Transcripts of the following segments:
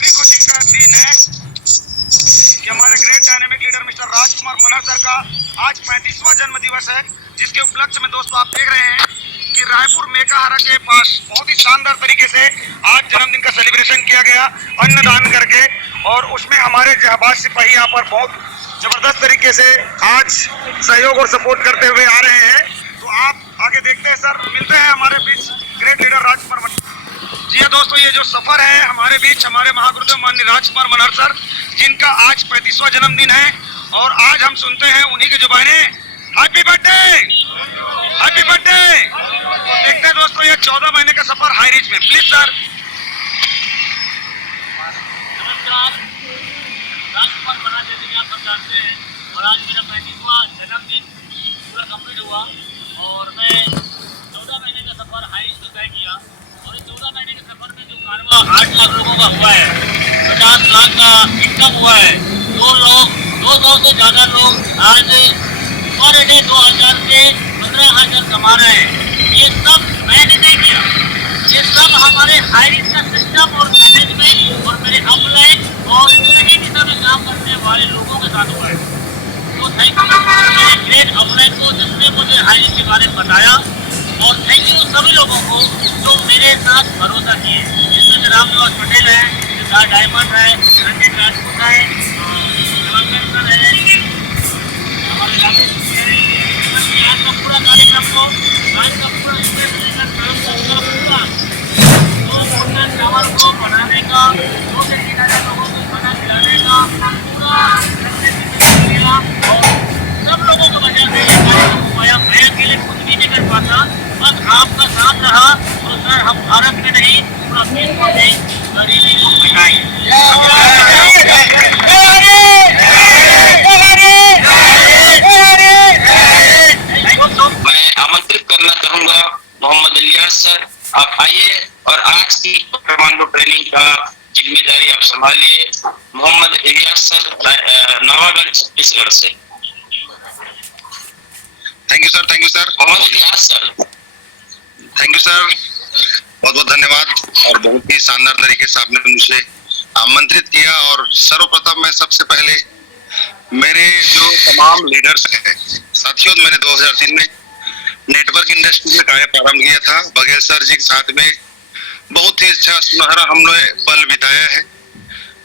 बड़ी खुशी का दिन है कि हमारे ग्रेट डायनेमिक लीडर मिस्टर राजकुमार मनहर सर का आज 35वां जन्म दिवस है, जिसके उपलक्ष्य में दोस्तों आप देख रहे हैं कि रायपुर मेकाहारा के पास बहुत ही शानदार तरीके से आज जन्मदिन का सेलिब्रेशन किया गया अन्नदान करके, और उसमें हमारे जाबाज सिपाही यहाँ पर बहुत जबरदस्त तरीके से आज सहयोग और सपोर्ट करते हुए आ रहे हैं। तो आप आगे देखते हैं सर, मिलते हैं हमारे बीच ग्रेट लीडर राजकुमार मनहर। जी हाँ दोस्तों, ये जो सफर है हमारे बीच हमारे महागुरुदेव माननीय राजकुमार मनहर सर, जिनका आज 35वां जन्मदिन है, और आज हम सुनते हैं उन्हीं के जुबाने हैप्पी बर्थडे, हैप्पी बर्थडे। देखते हैं दोस्तों ये 14 महीने का सफर हाई रिच में। Please sir. नमस्कार, राजकुमार मनहर जैसे कि आप सब जानते हैं, और आज मेरा 35वां जन्मदिन पूरा कंप्लीट हुआ और मैं 14 महीने का सफर हाई रिच में तय किया। और इस 14 महीने के सफर में जो कारवा 8 लाख लोगों का हुआ है, 50 लाख का इनकम हुआ है, 200 से ज़्यादा लोग आज पर डे 2000 से 15,000 कमा रहे हैं। ये सब मैंने नहीं किया, ये सब हमारे हायरिंग का सिस्टम और मैनेजमेंट और मेरे अपलाइन और सही दिशा में काम करने वाले लोगों के साथ हुआ है। तो थैंक यू मेरे ग्रेट अपलाइन को जिसने मुझे हायरिंग के बारे में बताया, और थैंक यू सभी लोगों को जो मेरे साथ भरोसा किए, जिसमें रामनिवास पटेल है, डायमंड है, रंजीत राजपूत है, सर है, हमारे आज का पूरा कार्यक्रम को आज का पूरा पूरा चावल को बनाने का, 2 से 3,000 लोगों को खाना खिलाने का पूरा मिला, और सब लोगों को वजह से ये कार्यक्रम हुआ। मैं अकेले कुछ भी नहीं कर पाता, बस आपका साथ रहा। तो सर हम भारत में नहीं पूरा विश्व में गरीबी को मिटाएं। मैं आमंत्रित करना चाहूंगा मोहम्मद इलियास सर, आप आइए और आज की कमांडो ट्रेनिंग का जिम्मेदारी आप संभालिए। मोहम्मद इलियास सर, नवागढ़ छत्तीसगढ़ से। Thank you sir. Mohammad Ilyas sir. Thank you sir, बहुत बहुत धन्यवाद। और बहुत ही शानदार तरीके से आपने मुझे आमंत्रित किया। और सर्वप्रथम मैं सबसे पहले मेरे जो तमाम लीडर्स हैं साथियों, मैंने 2003 में नेटवर्क इंडस्ट्री में कार्य प्रारंभ किया था बघेल सर जी के साथ में। बहुत ही अच्छा सुनहरा हमने पल बिताया है।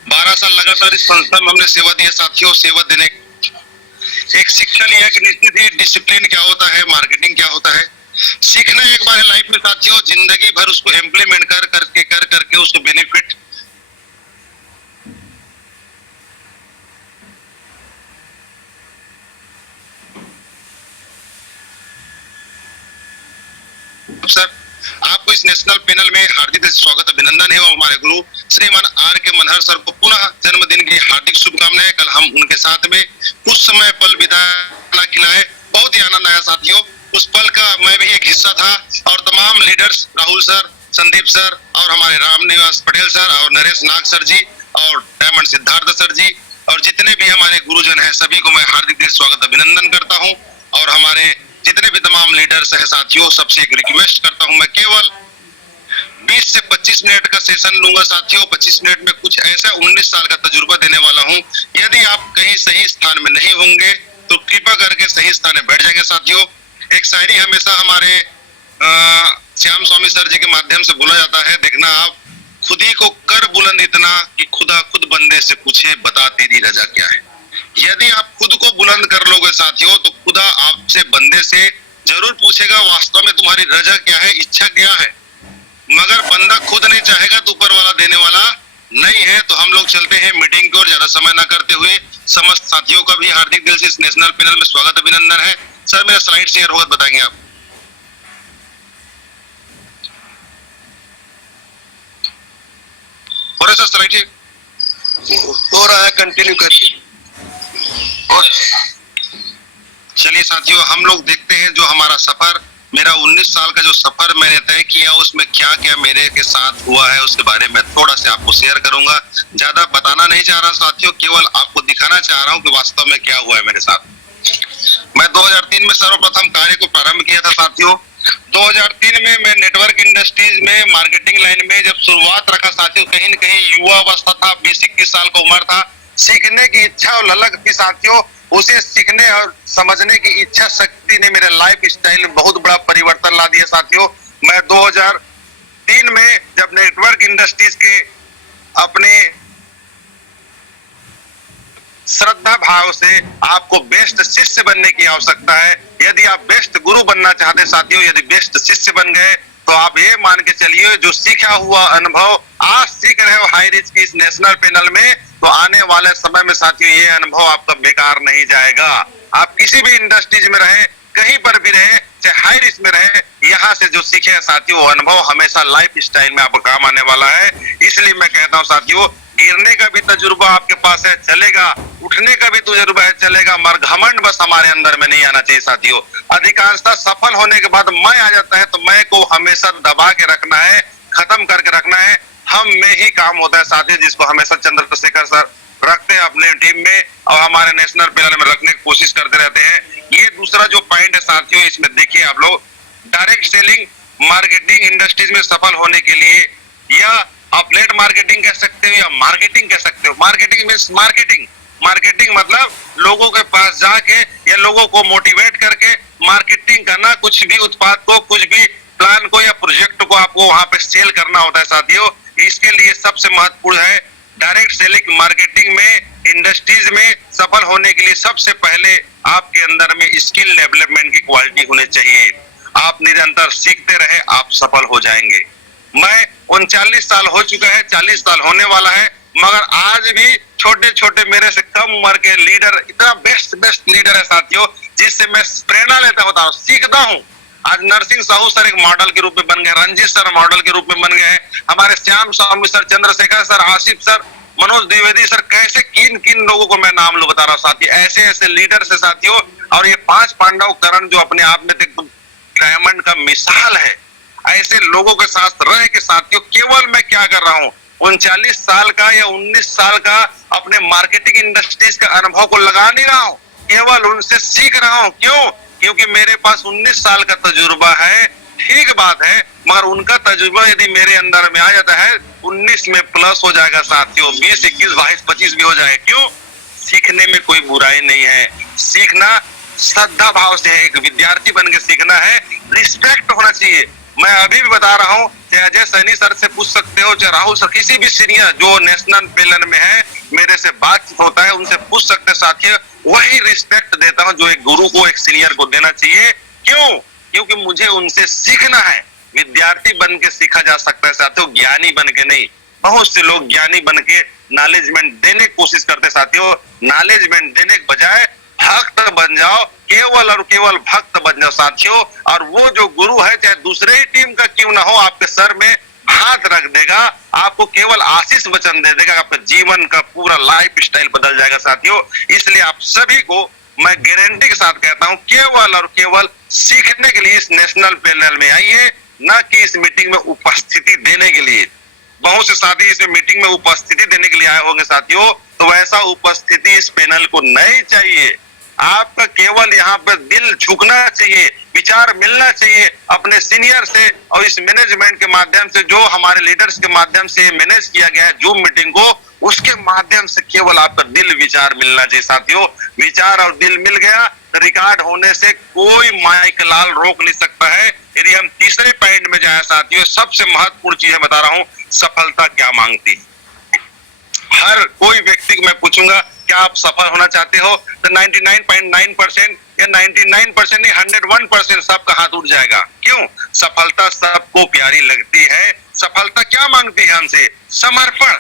12 साल लगातार इस संस्था में हमने सेवा दिया साथियों। सेवा देने एक शिक्षा लिया कि निश्चित ही डिसिप्लिन क्या होता है, मार्केटिंग क्या होता है, सीखना एक बार है लाइफ में साथियों। जिंदगी भर उसको इम्प्लीमेंट कर करके उसको बेनिफिट सर, आपको इस नेशनल पैनल में हार्दिक स्वागत अभिनंदन है। और हमारे गुरु श्रीमान आर के मनहर सर को पुनः जन्मदिन की हार्दिक शुभकामनाएं। कल हम उनके साथ में कुछ समय पल बिताना खिलाए, बहुत ही आनंद आया साथियों। उस पल का मैं भी एक हिस्सा था। और तमाम leaders Rahul sir, Sandeep sir, और हमारे रामनिवास पटेल सर, और नरेश नाग सर जी, और डायमंड सिद्धार्थ सर जी, और जितने भी हमारे गुरुजन हैं सभी को मैं हार्दिक स्वागत अभिनंदन करता हूँ। और हमारे जितने भी तमाम लीडर्स हैं साथियों, सबसे एक रिक्वेस्ट करता हूं, मैं केवल 20 से 25 मिनट का सेशन लूंगा साथियों। 25 मिनट में कुछ ऐसा 19 साल का तजुर्बा देने वाला हूं। यदि आप कहीं सही स्थान में नहीं होंगे तो कृपा करके सही स्थान में बैठ जाएंगे साथियों। एक शायरी हमेशा हमारे श्याम स्वामी सर जी के माध्यम से बोला जाता है, देखना आप खुद ही को कर बुलंद इतना कि खुदा खुद बंदे से पूछे बता तेरी रजा क्या है। यदि आप खुद को बुलंद कर लोगे साथियों तो खुदा आपसे बंदे से जरूर पूछेगा वास्तव में तुम्हारी रजा क्या है, इच्छा क्या है। मगर बंदा खुद नहीं चाहेगा तो ऊपर वाला देने वाला नहीं है। तो हम लोग चलते हैं मीटिंग की ओर, ज्यादा समय न करते हुए। समस्त साथियों का भी हार्दिक दिल से इस नेशनल पैनल में स्वागत अभिनंदन है। सर मेरा स्लाइड शेयर होगा, बताएंगे आप। और सर स्लाइड हो रहा है, कंटिन्यू करिए। चलिए साथियों, हम लोग देखते हैं जो हमारा सफर, मेरा 19 साल का जो सफर मैंने तय किया उसमें क्या क्या मेरे के साथ हुआ है उसके बारे में थोड़ा सा आपको शेयर करूंगा। ज्यादा बताना नहीं चाह रहा साथियों, केवल आपको दिखाना चाह रहा हूं कि वास्तव में क्या हुआ है मेरे साथ। मैं 2003 में सर्वप्रथम कार्य को प्रारंभ किया था साथियों। 2003 में मैं नेटवर्क इंडस्ट्री इंडस्ट्रीज में मार्केटिंग लाइन में जब शुरुआत रखा साथियों, कहीं न कहीं युवा अवस्था था, 20-21 साल का उम्र था, सीखने की इच्छा और ललक थी साथियों। उसे सीखने और समझने की इच्छा शक्ति ने मेरे लाइफ स्टाइल में बहुत बड़ा परिवर्तन ला दिया साथियों। मैं 2003 में जब नेटवर्क इंडस्ट्रीज के अपने श्रद्धा भाव से आपको बेस्ट शिष्य बनने की आवश्यकता है। यदि आप बेस्ट गुरु बनना चाहते साथियों, यदि बेस्ट शिष्य बन गए तो आप ये मान के चलिए जो सीखा हुआ अनुभव आज सीख रहे हो हाई रिस्क की इस नेशनल पैनल में, तो आने वाले समय में साथियों ये अनुभव आपका बेकार नहीं जाएगा। आप किसी भी इंडस्ट्रीज में रहे, कहीं पर भी रहे, चाहे हाई रिस्क में रहे, यहाँ से जो सीखे हैं साथियों वो अनुभव हमेशा लाइफ स्टाइल में आपको काम आने वाला है। इसलिए मैं कहता हूँ साथियों, गिरने का भी तजुर्बा आपके पास है, चलेगा, उठने का भी तजुर्बा है, चलेगा, मगर घमंड बस हमारे अंदर में नहीं आना चाहिए साथियों। अधिकांशतः सफल होने के बाद मैं आ जाता है, तो मैं को हमेशा दबा के रखना है, खत्म करके रखना है। हम में ही काम होता है साथियों, जिसको हमेशा चंद्रशेखर सर रखते हैं अपने टीम में और हमारे नेशनल पैनल में रखने की कोशिश करते रहते हैं। ये दूसरा जो पॉइंट है साथियों, इसमें देखिए आप लोग, डायरेक्ट सेलिंग मार्केटिंग इंडस्ट्रीज में सफल होने के लिए, या अपलेट मार्केटिंग कह सकते हो या मार्केटिंग कह सकते हो। मार्केटिंग मींस मार्केटिंग मतलब लोगों के पास जाके या लोगों को मोटिवेट करके मार्केटिंग करना, कुछ भी उत्पाद को, कुछ भी प्लान को या प्रोजेक्ट को आपको वहां पे सेल करना होता है साथियों। इसके लिए सबसे महत्वपूर्ण है डायरेक्ट सेलिंग मार्केटिंग में इंडस्ट्रीज में सफल होने के लिए सबसे पहले आपके अंदर में स्किल डेवलपमेंट की क्वालिटी होनी चाहिए। आप निरंतर सीखते रहे, आप सफल हो जाएंगे। मैं 39 साल हो चुका है, 40 साल होने वाला है, मगर आज भी छोटे छोटे मेरे से कम उम्र के लीडर, इतना बेस्ट लीडर है साथियों, जिससे मैं प्रेरणा लेता होता हूँ, सीखता हूँ। आज नरसिंह साहू सर एक मॉडल के रूप में बन गए, रंजीत सर मॉडल के रूप में बन गए हैं, हमारे Shyam Swami sir, Chandrashekhar sir, Asif sir, Manoj Dwivedi sir, कैसे किन किन लोगों को मैं नाम लो बता रहा हूँ साथी, ऐसे ऐसे लीडर से साथियों। और ये 5 पांडव करण जो अपने आप में डायमंड का मिसाल है, ऐसे लोगों के साथ रह के साथियों, केवल मैं क्या कर रहा हूँ, 39 साल का या 19 साल का अपने मार्केटिंग इंडस्ट्रीज का अनुभव को लगा नहीं रहा हूँ, केवल उनसे सीख रहा हूँ। क्यों? क्योंकि मेरे पास 19 साल का तजुर्बा है, ठीक बात है, मगर उनका तजुर्बा यदि मेरे अंदर में आ जाता है, 19 में प्लस हो जाएगा साथियों, 20, 21, 22, 25 भी हो जाएगा। क्यों? सीखने में कोई बुराई नहीं है, सीखना श्रद्धा भाव से है, एक विद्यार्थी बन के सीखना है, रिस्पेक्ट होना चाहिए। मैं अभी भी बता रहा हूँ, चाहे अजय सैनी सर से पूछ सकते हो, चाहे राहुल सर, किसी भी सीनियर जो नेशनल पैनल में है, मेरे से बातचीत होता है, उनसे पूछ सकते साथियों, वही रिस्पेक्ट देता हूँ जो एक गुरु को, एक सीनियर को देना चाहिए। क्यों? क्योंकि मुझे उनसे सीखना है। विद्यार्थी बन के सीखा जा सकता है साथियों, ज्ञानी बन के नहीं। बहुत से लोग ज्ञानी बन के नॉलेजमेंट देने की कोशिश करते साथियों, नॉलेजमेंट देने के बजाय भक्त बन जाओ, केवल और केवल भक्त बन जाओ साथियों। और वो जो गुरु है, चाहे दूसरे ही टीम का क्यों ना हो, आपके सर में हाथ रख देगा, आपको केवल आशीष वचन दे देगा, आपका जीवन का पूरा लाइफ स्टाइल बदल जाएगा साथियों। इसलिए आप सभी को मैं गारंटी के साथ कहता हूं, केवल और केवल सीखने के लिए इस नेशनल पैनल में आइए, न कि इस मीटिंग में उपस्थिति देने के लिए। बहुत से साथी इस मीटिंग में उपस्थिति देने के लिए आए होंगे साथियों, तो वैसा उपस्थिति इस पैनल को नहीं चाहिए। आपका केवल यहाँ पर दिल झुकना चाहिए, विचार मिलना चाहिए अपने सीनियर से, और इस मैनेजमेंट के माध्यम से, जो हमारे लीडर्स के माध्यम से मैनेज किया गया है जूम मीटिंग को, उसके माध्यम से केवल आपका दिल विचार मिलना चाहिए साथियों। विचार और दिल मिल गया तो रिकॉर्ड होने से कोई माइक लाल रोक नहीं सकता है। यदि हम तीसरे पॉइंट में जाए साथियों, सबसे महत्वपूर्ण चीज बता रहा हूं, सफलता क्या मांगती है। हर कोई व्यक्ति को मैं पूछूंगा, क्या आप सफल होना चाहते हो, तो 99.9% या 99% नहीं, 101% सबका हाथ उठ जाएगा। क्यों? सफलता सबको प्यारी लगती है। सफलता क्या मांगती है हमसे? समर्पण।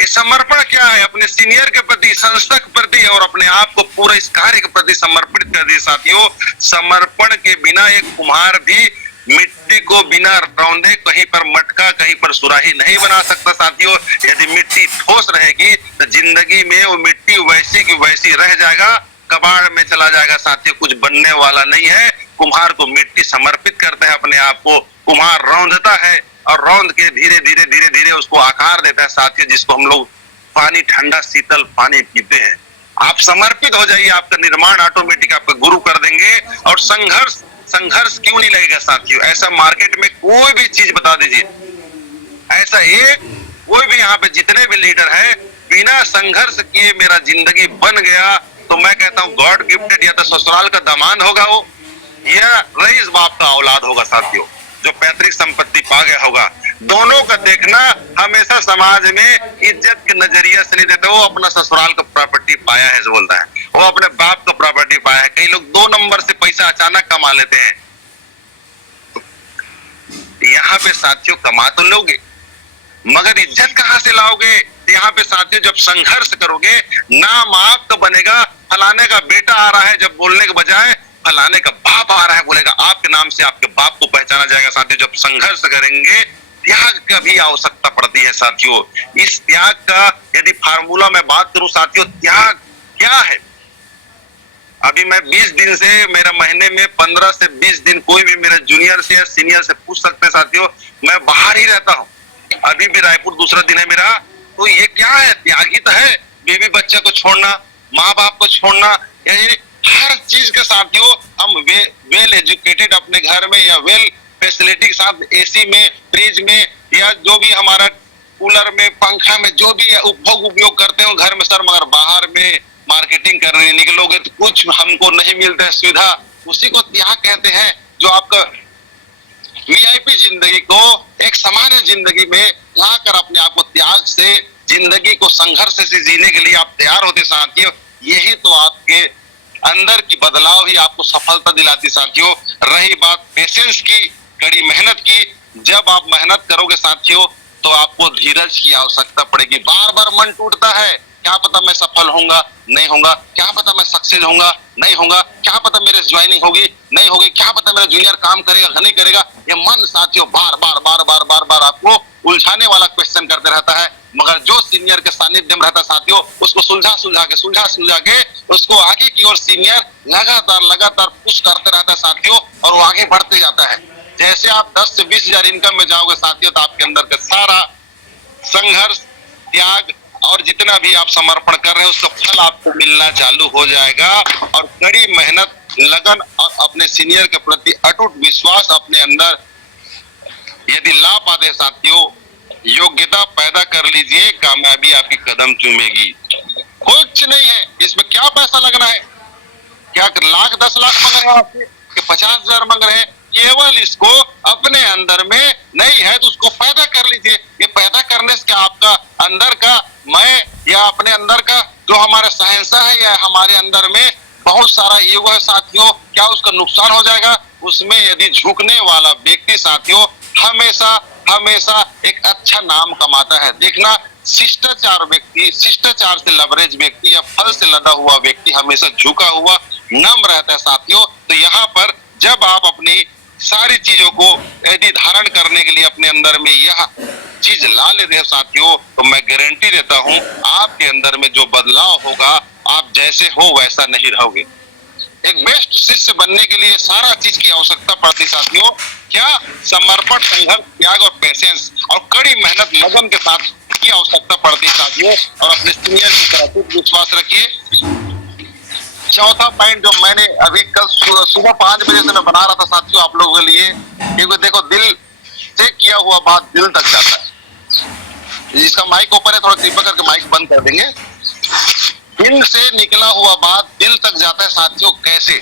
ये समर्पण क्या है? अपने सीनियर के प्रति, संस्था के प्रति, और अपने आप को पूरे इस कार्य के प्रति समर्पित कर दिए साथियों। समर्पण के बिना एक कुम्हार भी मिट्टी को बिना रौंदे कहीं पर मटका, कहीं पर सुराही नहीं बना सकता साथियों। यदि मिट्टी ठोस रहेगी तो जिंदगी में वो मिट्टी वैसी की वैसी रह जाएगा, कबाड़ में चला जाएगा साथियों, कुछ बनने वाला नहीं है। कुम्हार को मिट्टी समर्पित करता है अपने आप को, कुम्हार रौंदता है और रौंद के धीरे धीरे धीरे धीरे उसको आकार देता है साथियों, जिसको हम लोग पानी, ठंडा शीतल पानी पीते हैं। आप समर्पित हो जाइए, आपका निर्माण ऑटोमेटिक आपका गुरु कर देंगे। और संघर्ष संघर्ष क्यों नहीं लगेगा साथियों? ऐसा मार्केट में कोई भी चीज बता दीजिए, ऐसा एक कोई भी यहाँ पे जितने भी लीडर है बिना संघर्ष किए मेरा जिंदगी बन गया, तो मैं कहता हूँ गॉड गिफ्टेड, या तो ससुराल का दामाद होगा वो, या रईस बाप का औलाद होगा साथियों, जो पैतृक संपत्ति पा गया होगा। दोनों का देखना हमेशा समाज में इज्जत के नजरिए से नहीं देते। वो अपना ससुराल का प्रॉपर्टी पाया है जो बोलता है, वो अपने बाप का प्रॉपर्टी पाया है। कई लोग 2 नंबर से पैसा अचानक कमा लेते हैं। यहाँ पे साथियों कमा तो लोगे, मगर इज्जत कहां से लाओगे? यहाँ पे साथियों जब संघर्ष करोगे, नाम आपका बनेगा। फलाने का बेटा आ रहा है जब बोलने के बजाय फलाने का बाप आ रहा है बोलेगा, आपके नाम से आपके बाप को पहचाना जाएगा। साथियों जब संघर्ष करेंगे, त्याग का भी आवश्यकता पड़ती है साथियों। इस त्याग का यदि फार्मूला में बात करूं साथियों, त्याग क्या है? अभी मैं 20 दिन से, मेरा महीने में 15 से 20 दिन, कोई भी मेरे जूनियर से या सीनियर से पूछ सकते हैं साथियों, मैं बाहर ही रहता हूं। अभी भी रायपुर दूसरा दिन है मेरा। तो ये क्या है? त्याग ही तो है। बेबी बच्चे को छोड़ना, माँ बाप को छोड़ना, यानी हर चीज के साथियों हम वेल एजुकेटेड अपने घर में या वेल फैसिलिटी के साथ, एसी में, फ्रिज में, या जो भी हमारा कूलर में, पंखा में, जो भी उपयोग करते हो घर में सर, मगर बाहर में मार्केटिंग करने निकलोगे तो कुछ हमको नहीं मिलता है सुविधा। उसी को त्याग कहते हैं, जो आपका वीआईपी जिंदगी को एक सामान्य जिंदगी में लाकर अपने आप को त्याग से, जिंदगी को संघर्ष से जीने के लिए आप तैयार होते साथियों। यही तो आपके अंदर की बदलाव ही आपको सफलता दिलाती साथियों। रही बात पेशेंस की, कड़ी मेहनत की, जब आप मेहनत करोगे साथियों तो आपको धीरज की आवश्यकता पड़ेगी। बार बार मन टूटता है, क्या पता मैं सफल होऊंगा, नहीं होऊंगा, क्या पता मैं सक्सेस होऊंगा, नहीं होऊंगा, क्या पता मेरे ज्वाइनिंग होगी, नहीं होगी, क्या पता मेरा जूनियर काम करेगा, नहीं करेगा। ये मन साथियों बार बार बार बार बार बार आपको उलझाने वाला क्वेश्चन करते रहता है। मगर जो सीनियर के सानिध्य में रहता साथियों, उसको सुलझा सुलझा के उसको आगे की ओर सीनियर लगातार पुश करते रहता है साथियों, और वो आगे बढ़ते जाता है। जैसे आप 10 से 20 हजार इनकम में जाओगे साथियों, तो आपके अंदर का सारा संघर्ष, त्याग और जितना भी आप समर्पण कर रहे हैं उसका फल आपको मिलना चालू हो जाएगा। और कड़ी मेहनत, लगन और अपने सीनियर के प्रति अटूट विश्वास अपने अंदर यदि ला पाते साथियों, योग्यता पैदा कर लीजिए, कामयाबी आपकी कदम चूमेगी। कुछ नहीं है इसमें, क्या पैसा लगना है? क्या लाख 10 लाख मांग रहे हैं आपसे, कि 50,000 मांग रहे हैं? केवल इसको अपने अंदर में नहीं है तो उसको पैदा कर लीजिए। ये पैदा करने से क्या आपका अंदर का मैं, या अपने अंदर का जो हमारा सहनशाह है, या हमारे अंदर में बहुत सारा ईगो है साथियों, क्या उसका नुकसान हो जाएगा? उसमें यदि झुकने वाला व्यक्ति साथियों हमेशा एक अच्छा नाम कमाता है। देखना, शिष्टाचार व्यक्ति, शिष्टाचार से लबरेज व्यक्ति या फल से लदा हुआ व्यक्ति हमेशा झुका हुआ, नम्र रहता है साथियों। तो यहाँ पर जब आप अपनी सारी चीजों को यदि धारण करने के लिए अपने अंदर में यह चीज ला लेते हैं साथियों, तो मैं गारंटी देता हूं आपके अंदर में जो बदलाव होगा, आप जैसे हो वैसा नहीं रहोगे। एक बेस्ट शिष्य बनने के लिए सारा चीज की आवश्यकता पड़ती साथियों। क्या? समर्पण, संघर्ष, त्याग और पेशेंस और कड़ी मेहनत, लगन के साथ की आवश्यकता पड़ती है और अपने सीनियर की तरफ विश्वास रखिए। चौथा पॉइंट जो मैंने अभी कल सुबह 5 बजे से मैं बना रहा था साथियों आप लोगों के लिए, क्योंकि देखो दिल से किया हुआ बात दिल तक जाता है। जिसका माइक ओपन है थोड़ा कृपा करके माइक बंद कर देंगे। दिल से निकला हुआ बात दिल तक जाता है साथियों। कैसे?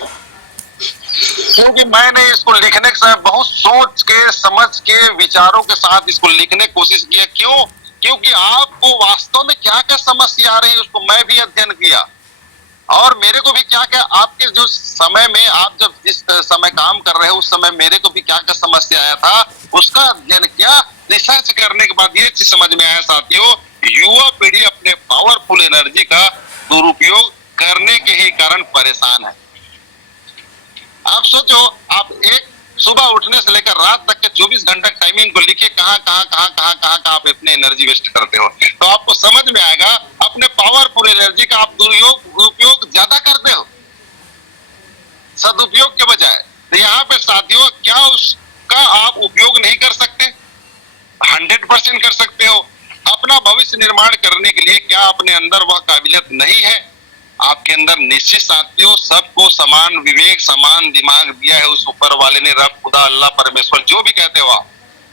क्योंकि मैंने इसको लिखने के समय बहुत सोच के समझ के विचारों के साथ इसको लिखने की कोशिश किया। क्यों? क्योंकि आपको वास्तव में क्या क्या समस्या आ रही है उसको मैं भी अध्ययन किया, और मेरे को भी क्या क्या आपके जो समय में आप जब जिस समय काम कर रहे हो उस समय मेरे को भी क्या क्या समस्या आया था उसका अध्ययन किया। रिसर्च करने के बाद ये चीज समझ में आया साथियों, युवा पीढ़ी अपने पावरफुल एनर्जी का दुरुपयोग करने के ही कारण परेशान है। आप सोचो, आप एक सुबह उठने से लेकर रात तक के 24 घंटे टाइमिंग को लिखे, कहां आप अपने एनर्जी वेस्ट करते हो, तो आपको समझ में आएगा अपने पावरफुल एनर्जी का आप दुरुपयोग ज्यादा करते हो सदुपयोग के बजाय। तो यहाँ पे साथियों क्या उसका आप उपयोग नहीं कर सकते? 100% कर सकते हो। अपना भविष्य निर्माण करने के लिए क्या अपने अंदर वह काबिलियत नहीं है? आपके अंदर निश्चित साथियों सबको समान विवेक समान दिमाग दिया है उस ऊपर वाले ने, रब खुदा अल्लाह परमेश्वर जो भी कहते हो आप,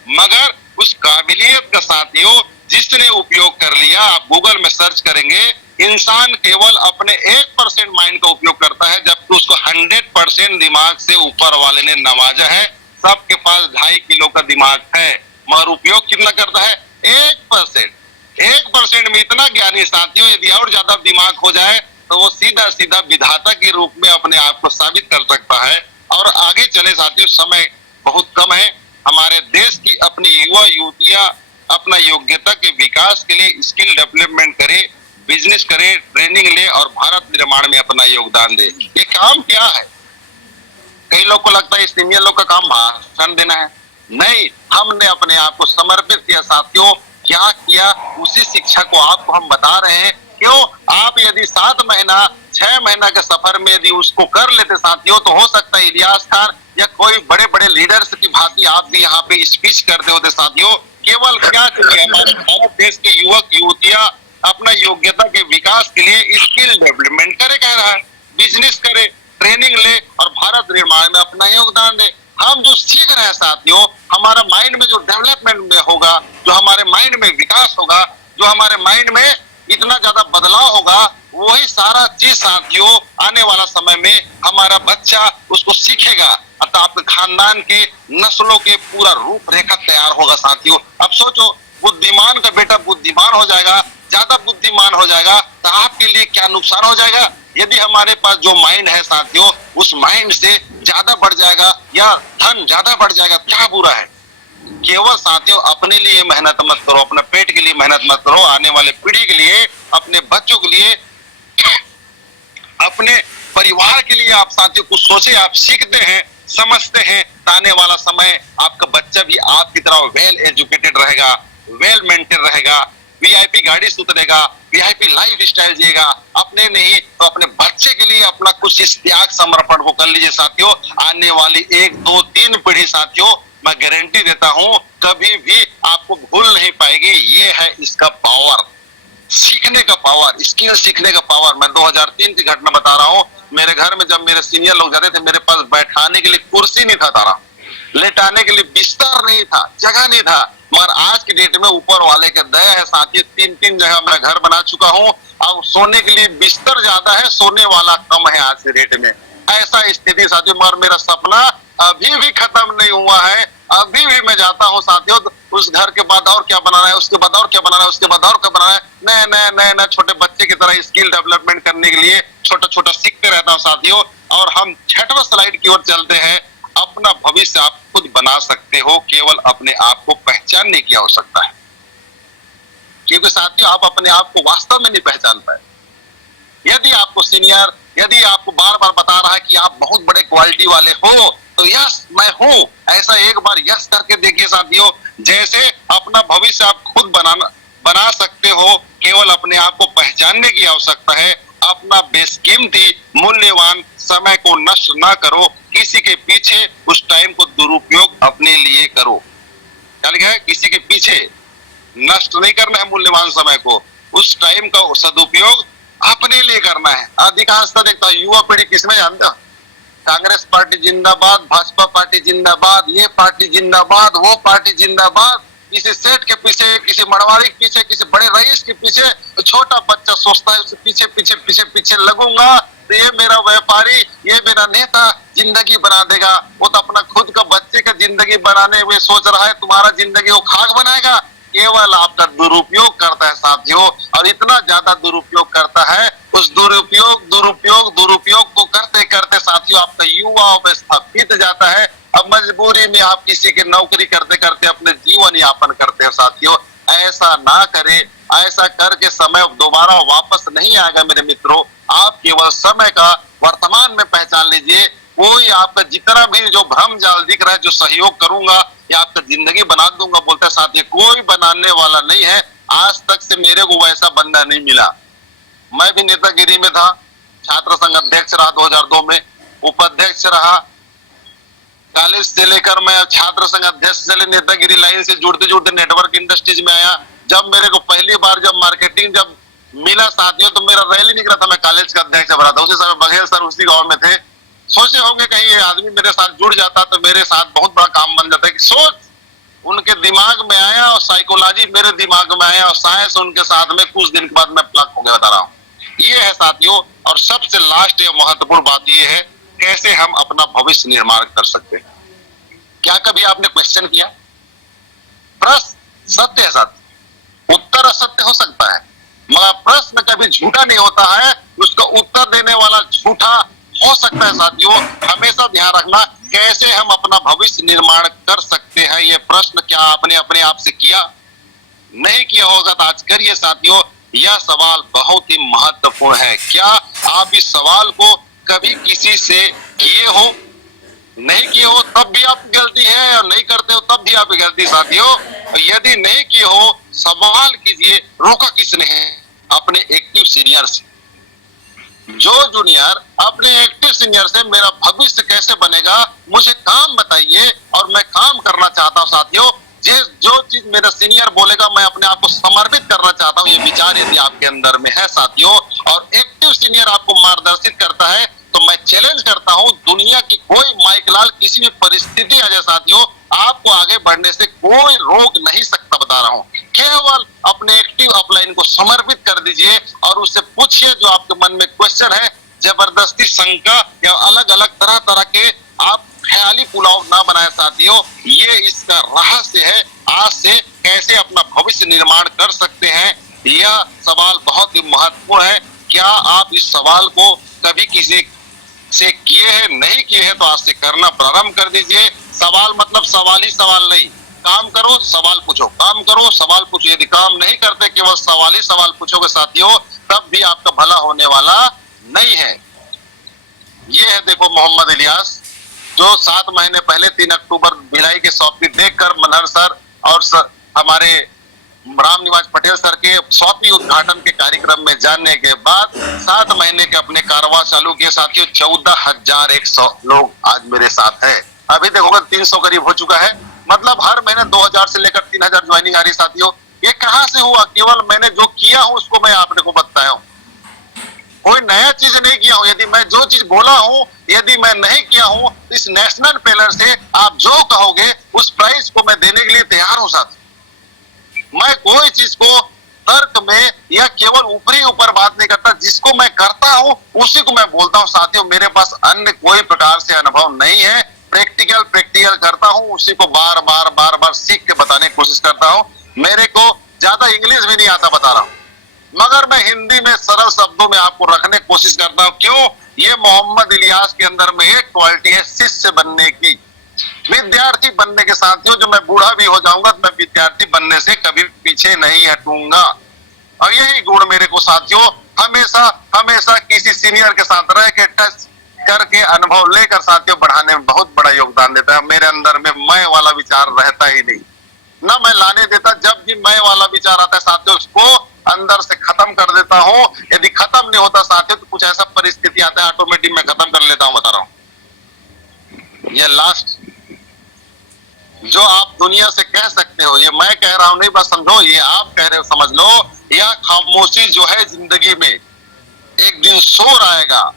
मगर उस काबिलियत का साथियों जिसने उपयोग कर लिया, आप गूगल में सर्च करेंगे, इंसान केवल अपने 1% माइंड का उपयोग करता है, जबकि उसको 100% दिमाग से ऊपर वाले ने नवाजा है। सबके पास 2.5 किलो का दिमाग है, मगर उपयोग कितना करता है? 1%। 1% में इतना ज्ञानी साथियों, यदि और ज्यादा दिमाग हो जाए तो वो सीधा सीधा विधाता के रूप में अपने आप को साबित कर सकता है। और आगे चले साथियों, समय बहुत कम है। हमारे देश की अपनी युवा युवतियां अपना योग्यता के विकास के लिए स्किल डेवलपमेंट करे, बिजनेस करे, ट्रेनिंग ले और भारत निर्माण में अपना योगदान दे। ये काम क्या है? कई लोग को लगता है सीनियर लोग का काम भाषण देना है। नहीं, हमने अपने आप को समर्पित किया साथियों। क्या किया उसी शिक्षा को आपको हम बता रहे हैं। क्यों? आप यदि 7 महीना 6 महीना के सफर में यदि उसको कर लेते साथियों, तो हो सकता है इलियास खान या कोई बड़े बड़े लीडर्स की भांति आप भी यहाँ पे स्पीच करते होते साथियों। केवल क्या चाहिए? हमारे भारत देश के युवक युवतियां अपना योग्यता के विकास के लिए स्किल डेवलपमेंट करे, कह रहा है, बिजनेस करे, ट्रेनिंग ले और भारत निर्माण में अपना योगदान दे। हम जो सीख रहे हैं साथियों, हमारा माइंड में जो डेवलपमेंट में होगा, जो हमारे माइंड में विकास होगा, जो हमारे माइंड में इतना ज्यादा बदलाव होगा, वही सारा चीज साथियों आने वाला समय में हमारा बच्चा उसको सीखेगा। अतः आपके खानदान के नस्लों के पूरा रूपरेखा तैयार होगा साथियों। अब सोचो, बुद्धिमान का बेटा बुद्धिमान हो जाएगा, ज्यादा बुद्धिमान हो जाएगा तो आपके लिए क्या नुकसान हो जाएगा? यदि हमारे पास जो माइंड है साथियों, उस माइंड से ज्यादा बढ़ जाएगा या धन ज्यादा बढ़ जाएगा, क्या बुरा है? केवल साथियों अपने लिए मेहनत मत करो, अपने पेट के लिए मेहनत मत करो, आने वाले पीढ़ी के लिए, अपने बच्चों के लिए, अपने परिवार के लिए आप साथियों कुछ सोचे। आप सीखते हैं, समझते हैं, आने वाला समय आपका बच्चा भी आपकी तरह वेल एजुकेटेड रहेगा, वेल मेंटेन रहेगा, वीआईपी गाड़ी से उतरेगा, वीआईपी लाइफ स्टाइल जिएगा। अपने नहीं तो अपने बच्चे के लिए अपना कुछ इस त्याग समर्पण को कर लीजिए साथियों। आने वाली 1 2 3 पीढ़ी साथियों, मैं गारंटी देता हूं कभी भी आपको भूल नहीं पाएगी। ये है इसका पावर, सीखने का पावर, स्किल सीखने का पावर। मैं 2003 की घटना बता रहा हूं। मेरे घर में जब मेरे सीनियर लोग जाते थे, मेरे पास बैठाने के लिए कुर्सी नहीं था तारा, लेटाने के लिए बिस्तर नहीं था, जगह नहीं था। मगर आज की डेट में ऊपर वाले के दया है साथियों, 3 जगह मैं घर बना चुका हूं। अब सोने के लिए बिस्तर ज्यादा है, सोने वाला कम है आज की डेट में। ऐसा स्थिति साथियों, मगर मेरा सपना अभी भी खत्म नहीं हुआ है। अभी भी मैं जाता हूँ साथियों, उस घर के बाद और क्या बनाना है, उसके बाद और क्या बनाना है, उसके बाद और क्या बनाना है, नए नए छोटे बच्चे की तरह स्किल डेवलपमेंट करने के लिए छोटा छोटा सीखते रहता हूँ साथियों। और हम 6वां स्लाइड की ओर चलते हैं। अपना भविष्य आप खुद बना सकते हो, केवल अपने आप को पहचानने की आवश्यकता है। क्योंकि साथियों आप अपने आप को वास्तव में नहीं पहचान पाए। यदि आपको सीनियर, यदि आपको बार बार बता रहा है कि आप बहुत बड़े क्वालिटी वाले हो, तो यस मैं हूं, ऐसा एक बार यस करके देखिए साथियों। जैसे अपना भविष्य आप खुद बना सकते हो, केवल अपने आप को पहचानने की आवश्यकता है। अपना बेशकीमती मूल्यवान समय को नष्ट ना करो, किसी के पीछे उस टाइम को दुरुपयोग अपने लिए करो। क्या लिखा है? किसी के पीछे नष्ट नहीं करना है मूल्यवान समय को, उस टाइम का सदुपयोग अपने लिए करना है। अधिकांशतः देखता हूं युवा पीढ़ी किसमें जानते हो? कांग्रेस पार्टी जिंदाबाद, भाजपा पार्टी जिंदाबाद, ये पार्टी जिंदाबाद, वो पार्टी जिंदाबाद। किसी सेठ के पीछे, किसी मड़वाड़ी के पीछे, किसी बड़े रईस के पीछे, तो छोटा बच्चा सोचता है उसके पीछे पीछे पीछे पीछे लगूंगा तो ये मेरा व्यापारी, ये मेरा नेता जिंदगी बना देगा। वो तो अपना खुद का बच्चे का जिंदगी बनाने में सोच रहा है, तुम्हारा जिंदगी वो खाक बनाएगा। केवल आपका दुरुपयोग करता है साथियों, और इतना ज्यादा दुरुपयोग करता है, उस दुरुपयोग को करते करते साथियों आपका युवा अवस्था बीत जाता है। अब मजबूरी में आप किसी की नौकरी करते करते अपने जीवन यापन करते हैं साथियों। ऐसा ना करें, ऐसा करके समय दोबारा वापस नहीं आएगा मेरे मित्रों। आप केवल समय का वर्तमान में पहचान लीजिए। कोई आपका जितना भी जो भ्रम जाल दिख रहा है, जो सहयोग करूंगा या आपका जिंदगी बना दूंगा बोलते साथी, कोई बनाने वाला नहीं है। आज तक से मेरे को वैसा बंदा नहीं मिला। मैं भी नेतागिरी में था, छात्र संघ अध्यक्ष रहा, 2002 में उपाध्यक्ष रहा, कॉलेज से लेकर मैं छात्र संघ अध्यक्ष से नेतागिरी लाइन से जुड़ते जुड़ते नेटवर्क इंडस्ट्रीज में आया। जब मेरे को पहली बार जब मार्केटिंग जब मिला साथियों तो मेरा रैली निकला था, मैं कॉलेज का अध्यक्ष बना था, उसी समय बघेल सर उसी गांव में थे। सोचे होंगे कहीं ये आदमी मेरे साथ जुड़ जाता तो मेरे साथ बहुत बड़ा काम बन जाता है। कि सोच उनके दिमाग में आया और साइकोलॉजी मेरे दिमाग में आया और साइंस उनके साथ में, कुछ दिन के बाद मैं प्लग हो गया, बता रहा हूँ। ये है साथियों। और सबसे लास्ट या महत्वपूर्ण बात ये है, कैसे हम अपना भविष्य निर्माण कर सकते हैं। क्या कभी आपने क्वेश्चन किया? प्रश्न सत्य है साथी, उत्तर असत्य हो सकता है, मगर प्रश्न कभी झूठा नहीं होता है, उसका उत्तर देने वाला झूठा हो सकता है साथियों। हमेशा ध्यान रखना, कैसे हम अपना भविष्य निर्माण कर सकते हैं। ये प्रश्न क्या आपने अपने आप से किया? नहीं किया होगा तो आज करिए साथियों। यह सवाल बहुत ही महत्वपूर्ण है। क्या आप इस सवाल को कभी किसी से किए हो? नहीं किए हो तब भी आपकी गलती है, और नहीं करते हो तब भी आपकी गलती साथियों। यदि नहीं किए हो, सवाल कीजिए, रोका किसने है? अपने एक्टिव सीनियर से। जो जूनियर अपने एक्टिव सीनियर से मेरा भविष्य कैसे बनेगा, मुझे काम बताइए और मैं काम करना चाहता हूं साथियों। जो चीज मेरा सीनियर बोलेगा मैं अपने आप को समर्पित करना चाहता हूं, ये विचार यदि आपके अंदर में है साथियों, और एक्टिव सीनियर आपको मार्गदर्शित करता है, तो मैं चैलेंज करता हूं, दुनिया की कोई माइकलाल किसी भी परिस्थिति आ जाए साथियों, आपको आगे बढ़ने से कोई रोक नहीं सकता, बता रहा हूं। केवल अपने एक्टिव अपलाइन को समर्पित कर दीजिए और उससे पूछिए जो आपके मन में क्वेश्चन है। जबरदस्ती शंका या अलग अलग तरह तरह के आप ख्याली पुलाव ना बनाए साथियों। ये इसका रहस्य है। आज से कैसे अपना भविष्य निर्माण कर सकते हैं, यह सवाल बहुत ही महत्वपूर्ण है। क्या आप इस सवाल को कभी किसी से किए हैं? नहीं किए हैं तो आज से करना प्रारंभ कर दीजिए। सवाल मतलब सवाल ही सवाल नहीं, काम करो सवाल पूछो, काम करो सवाल पूछो। यदि काम नहीं करते, केवल सवाल ही सवाल पूछोगे साथियों, तब भी आपका भला होने वाला नहीं है। ये है देखो मोहम्मद इलियास, जो 7 महीने पहले 3 अक्टूबर भिलाई के शॉपी देखकर मनहर सर और हमारे राम निवास पटेल सर के शॉपी उद्घाटन के कार्यक्रम में जाने के बाद 7 महीने के अपने कारोबार चालू किए साथियों। 14,100 लोग आज मेरे साथ है। अभी देखोगे 300 करीब हो चुका है। मतलब हर महीने 2000 से लेकर 3000 ज्वाइनिंग आ रही साथियों। ये कहां से हुआ? केवल मैंने जो किया हूं उसको मैं आपने को बताया हूं, कोई नया चीज नहीं किया हूं। यदि मैं जो चीज बोला हूं यदि मैं नहीं किया हूं, इस नेशनल पेलर से आप जो कहोगे उस प्राइस को मैं देने के लिए तैयार हूं साथी। मैं कोई चीज को तर्क में या केवल ऊपरी ऊपर बात नहीं करता, जिसको मैं करता हूं उसी को मैं बोलता हूं साथियों। मेरे पास अन्य कोई प्रकार से अनुभव नहीं है। प्रैक्टिकल करता हूं, उसी को बार बार सीख के बताने की कोशिश करता हूं। मेरे को ज्यादा इंग्लिश भी नहीं आता, बता रहा हूं, मगर मैं हिंदी में सरल शब्दों में आपको रखने की कोशिश करता हूं। क्यों? ये मोहम्मद इलियास के अंदर में एक क्वालिटी है शिष्य बनने की, विद्यार्थी बनने के साथियों। जो मैं बूढ़ा भी हो जाऊंगा तो मैं विद्यार्थी बनने से कभी पीछे नहीं हटूंगा। और यही गुण मेरे को साथियों हमेशा किसी सीनियर के साथ रह के टच करके अनुभव लेकर साथियों बढ़ाने में बहुत बड़ा योगदान देता है। मेरे अंदर में मैं वाला विचार रहता ही नहीं, ना मैं लाने देता। जब भी मैं वाला विचार आता है साथियों, उसको अंदर से खत्म कर देता हूं। यदि खत्म नहीं होता साथियों तो कुछ ऐसा परिस्थिति आता है, ऑटोमेटिक मैं खत्म कर लेता हूं, बता रहा हूं। ये लास्ट जो आप दुनिया से कह सकते हो, ये मैं कह रहा हूं नहीं, बस समझो, ये आप कह रहे हो, समझ लो। यह खामोशी जो है जिंदगी में एक दिन शोर आएगा।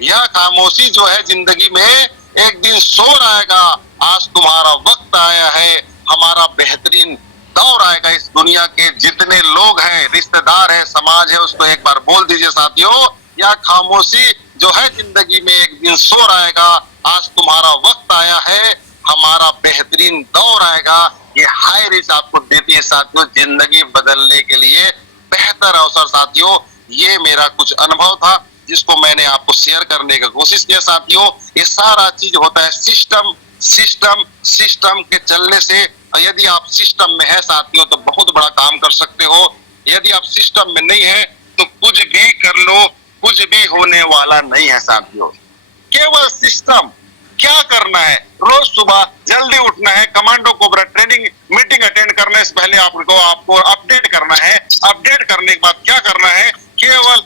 यह खामोशी जो है जिंदगी में एक दिन शोर आएगा। आज तुम्हारा वक्त आया है, हमारा बेहतरीन दौर आएगा। इस दुनिया के जितने लोग हैं, रिश्तेदार हैं, समाज है, उसको एक बार बोल दीजिए साथियों, यह खामोशी जो है जिंदगी में एक दिन शोर आएगा। आज तुम्हारा वक्त आया है, हमारा बेहतरीन दौर आएगा। ये हाई रिच आपको देती है साथियों जिंदगी बदलने के लिए बेहतर अवसर साथियों। ये मेरा कुछ अनुभव था जिसको मैंने आपको शेयर करने की कोशिश किया साथियों। ये सारा चीज होता है सिस्टम के चलने से। यदि आप सिस्टम में है साथियों तो बहुत बड़ा काम कर सकते हो। यदि आप सिस्टम में नहीं है तो कुछ भी कर लो, कुछ भी होने वाला नहीं है साथियों। केवल सिस्टम क्या करना है, रोज सुबह जल्दी उठना है, commando cobra training meeting attend करने से पहले आपको अपडेट करना है। अपडेट करने के बाद क्या करना है, केवल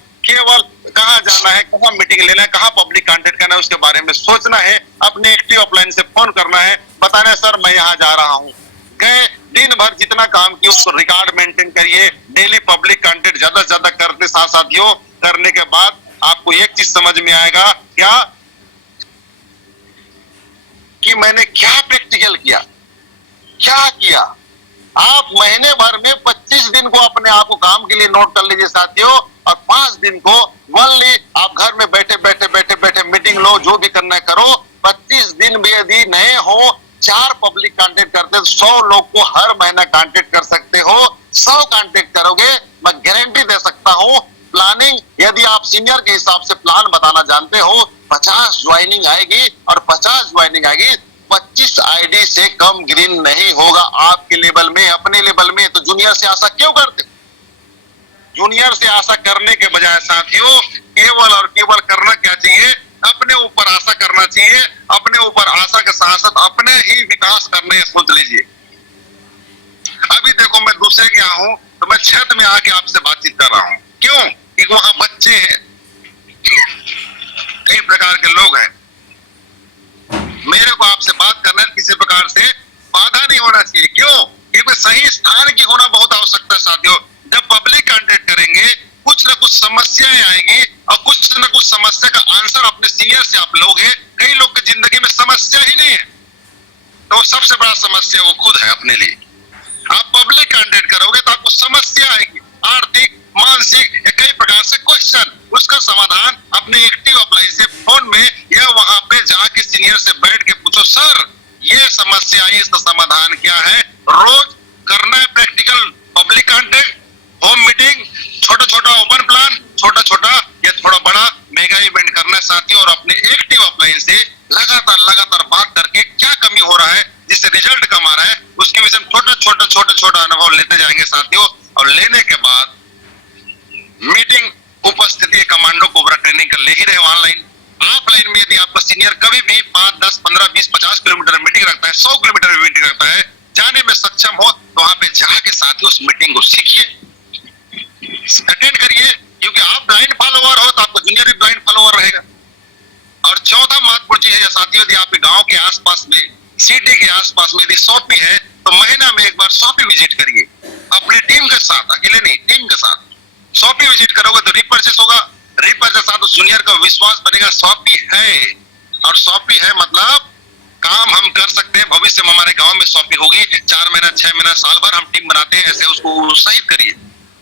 कहाँ जाना है, कहाँ मीटिंग लेना है, कहाँ पब्लिक कांटेक्ट करना है, उसके बारे में सोचना है। अपने एक्टिव अपलाइन से फोन करना है, बताना है सर मैं यहाँ जा रहा हूँ, गए, दिन भर जितना काम किया उसको रिकॉर्ड मेंटेन करिए, डेली पब्लिक कंटेंट ज्यादा से ज्यादा करते साथ साथियों। करने के बाद आपको एक चीज समझ में आएगा क्या कि मैंने क्या प्रैक्टिकल किया, क्या किया। आप महीने भर में 25 दिन को अपने आप को काम के लिए नोट कर लीजिए साथियों, और 5 दिन को ओनली आप घर में बैठे बैठे मीटिंग लो, जो भी करना है करो। 25 दिन भी यदि नए हो, 4 पब्लिक कांटेक्ट करते तो 100 लोग को हर महीना कांटेक्ट कर सकते हो। 100 कांटेक्ट करोगे, मैं गारंटी दे सकता हूं। प्लानिंग यदि आप सीनियर के हिसाब से प्लान बताना जानते हो, 50 ज्वाइनिंग आएगी, और 50 ज्वाइनिंग आएगी, 25 आईडी से कम ग्रीन नहीं होगा आपके लेवल में, अपने लेवल में। तो जूनियर से आशा क्यों करते? जूनियर से आशा करने के बजाय साथियों केवल और केवल करना क्या चाहिए, अपने ऊपर आशा करना चाहिए। अपने ऊपर आशा के साथ साथ अपने ही विकास करने सोच लीजिए। अभी देखो मैं दूसरे के यहाँ हूं तो मैं छत में आके आपसे बातचीत कर रहा हूं, क्यों? कि वहां बच्चे हैं, कई प्रकार के लोग हैं। मेरे को आपसे बात करना है, किसी प्रकार से बाधा नहीं होना चाहिए। क्यों? क्योंकि सही स्थान की होना बहुत आवश्यकता है साथियों। जब पब्लिक कांटेक्ट करेंगे, कुछ ना कुछ समस्याएं आएंगी, और कुछ ना कुछ समस्या का आंसर अपने सीनियर से आप लोगे। कई लोग की जिंदगी में समस्या ही नहीं है, तो सबसे बड़ा समस्या वो खुद है अपने लिए। आप पब्लिक कांटेक्ट करोगे तो आपको समस्या आएगी, आर्थिक, मानसिक, कई प्रकार से क्वेश्चन। उसका समाधान अपने एक्टिव अप्लाई से फोन में या वहां पे जाके सीनियर से बैठ के पूछो, सर ये समस्या आई, इसका समाधान क्या है। रोज करना है practical public contact, home meeting, छोटा छोटा ओपन प्लान, छोटा छोटा या थोड़ा बड़ा मेगा इवेंट करना है साथियों। और अपने एक्टिव अप्लाई से लगातार बात करके क्या कमी हो रहा है, जिससे रिजल्ट कम आ रहा है, उसके विषय में छोटा अनुभव लेते जाएंगे साथियों। और लेने के बाद मीटिंग उपस्थिति कमांडो कोबरा ट्रेनिंग कर ले ही रहे ऑनलाइन। ऑफलाइन में यदि आपका सीनियर कभी भी 5, 10, 15, 20, 50 किलोमीटर मीटिंग रखता है, 100 किलोमीटर मीटिंग रखता है, जाने में सक्षम हो तो वहां पे जाके साथियों उस मीटिंग को सीखिए, अटेंड करिए। क्योंकि आप ब्लाइंड फॉलोअर हो तो आपका जूनियर भी ब्लाइंड फॉलोअर रहेगा। और चौथा महत्वपूर्ण चीज है साथियों, यदि आपके गांव के आसपास में, सिटी के आसपास में यदि शॉपी है तो महीना में एक बार शॉपी विजिट करिए अपनी टीम के साथ, अकेले नहीं, टीम के साथ। शॉपी विजिट करोगे तो रिपर्चेस होगा, रिपर्चेस साथ उस जूनियर का विश्वास बनेगा, शॉपी है। और शॉपी है मतलब काम हम कर सकते हैं। भविष्य में हमारे गांव में शॉपी होगी, 4 महीना, 6 महीना, साल भर हम टीम बनाते हैं, ऐसे उसको उत्साहित करिए।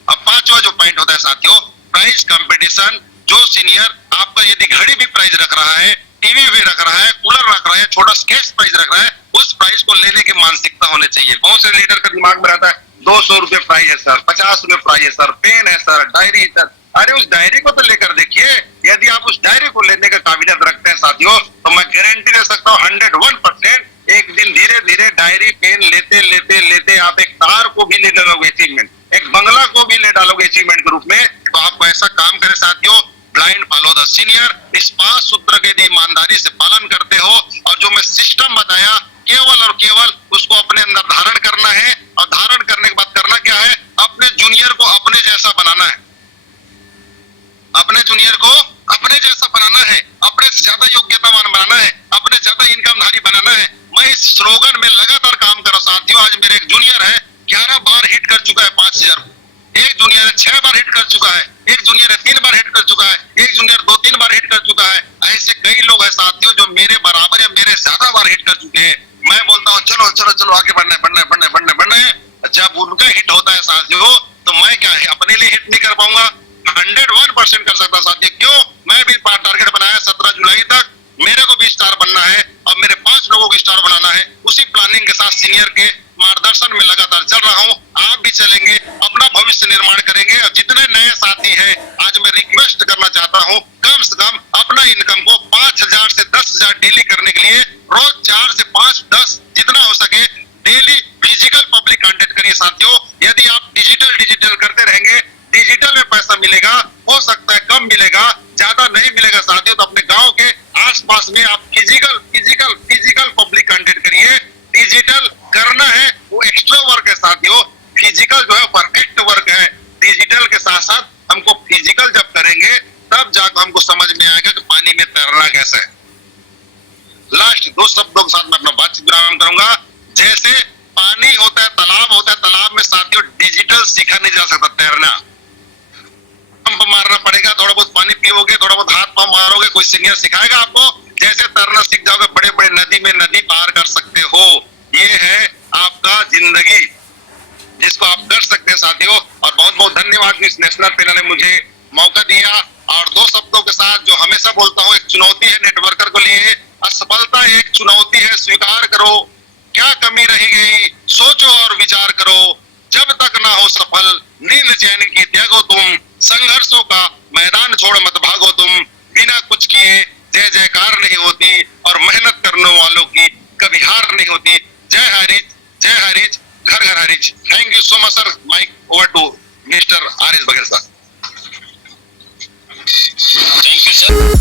अब 5वां जो पॉइंट होता है साथियों, प्राइस कंपटीशन। जो सीनियर आपका यदि घड़ी भी प्राइस रख रहा है, टीवी भी रख रहा है, कूलर रख रहा है, छोटा स्केच प्राइस रख रहा है, उस प्राइस को लेने की मानसिकता होनी चाहिए। बहुत से लीडर का दिमाग में रहता है 200 रुपए प्राइस है सर, 50 रुपए प्राइस है सर, पेन है सर, डायरी है सर। अरे उस डायरी को तो लेकर देखिए। यदि आप उस डायरी को लेने का काबिलियत रखते हैं साथियों, तो मैं गारंटी दे सकता हूँ 101% एक दिन धीरे धीरे डायरी पेन लेते लेते लेते आप एक कार को भी ले डालोगे अचीवमेंट, एक बंगला को भी ले डालोगे अचीवमेंट के रूप में। तो आप ऐसा काम करें साथियों, ब्लाइंड फॉलो द सीनियर। इस 5 सूत्र के यदि ईमानदारी से पालन करते हो, और जो मैं सिस्टम बताया केवल और केवल उसको अपने अंदर धारण करना है। और धारण करने के बाद करना क्या है, अपने जूनियर को अपने जैसा बनाना है, अपने जूनियर को अपने जैसा बनाना है, अपने से ज्यादा योग्यतावान बनाना है, अपने ज्यादा इनकमधारी बनाना है। मैं इस स्लोगन में लगातार काम कर रहा हूं साथियों। आज मेरे एक जूनियर है, 11 बार हिट कर चुका है 5000। एक जूनियर है 6 बार हिट कर चुका है, एक जूनियर है 3 बार हिट कर चुका है, एक जूनियर 2-3 बार हिट कर चुका है। ऐसे कई लोग हैं साथियों जो मेरे बराबर या मेरे ज्यादा बार हिट कर चुके हैं। मैं बोलता हूँ चलो चलो चलो आगे बढ़ना है। जब उनका हिट होता है साथियों, तो मैं क्या है अपने लिए हिट नहीं कर पाऊंगा, 101% कर सकता साथियों। क्यों? मैं भी टारगेट बनाया 17 जुलाई तक मेरे को भी स्टार बनना है, और मेरे 5 लोगों को स्टार बनाना है। उसी प्लानिंग के साथ सीनियर के मार्गदर्शन में लगातार चल रहा हूं। आप भी चलेंगे, अपना भविष्य निर्माण करेंगे। और जितने नए साथी हैं, आज मैं रिक्वेस्ट करना चाहता हूं, कम से कम अपना इनकम को 5000 से 10,000 डेली करने के लिए रोज 4 से 5, 10 जितना हो सके डेली फिजिकल पब्लिक कांटेक्ट करिए साथियों। यदि आप डिजिटल करते रहेंगे, डिजिटल में पैसा मिलेगा, हो सकता है कम मिलेगा, ज्यादा नहीं मिलेगा साथियों। तो अपने गांव के आसपास में आप फिजिकल पब्लिक कांटेक्ट करिए। डिजिटल करना है वो एक्स्ट्रा वर्क है साथियों। जा सकता तैरना। पंप मारना पड़ेगा, थोड़ा बहुत पानी पियोगे, थोड़ा बहुत हाथ पंप मारोगे, कोई सीनियर सिखाएगा आपको, जैसे तैरना सीख जाओगे, बड़े बड़े नदी में नदी पार कर सकते हो। ये है आपका जिंदगी जिसको आप कर सकते हैं साथियों। और बहुत बहुत धन्यवाद इस नेशनल पैनल ने मुझे मौका दिया। और दो शब्दों के साथ जो हमेशा बोलता हूँ, एक चुनौती है नेटवर्कर को लिए, असफलता एक चुनौती है, स्वीकार करो, क्या कमी रह गई सोचो और विचार करो, जब तक ना हो सफल नींद चैन की त्यागो तुम, संघर्षों का मैदान छोड़ मत भागो तुम, बिना कुछ किए जय जयकार नहीं होती और मेहनत करने वालों की कभी हार नहीं होती। जय हरिज घर घर हरिज। Thank you so much sir. Mic over to mister R S Baghel sir. Thank you sir.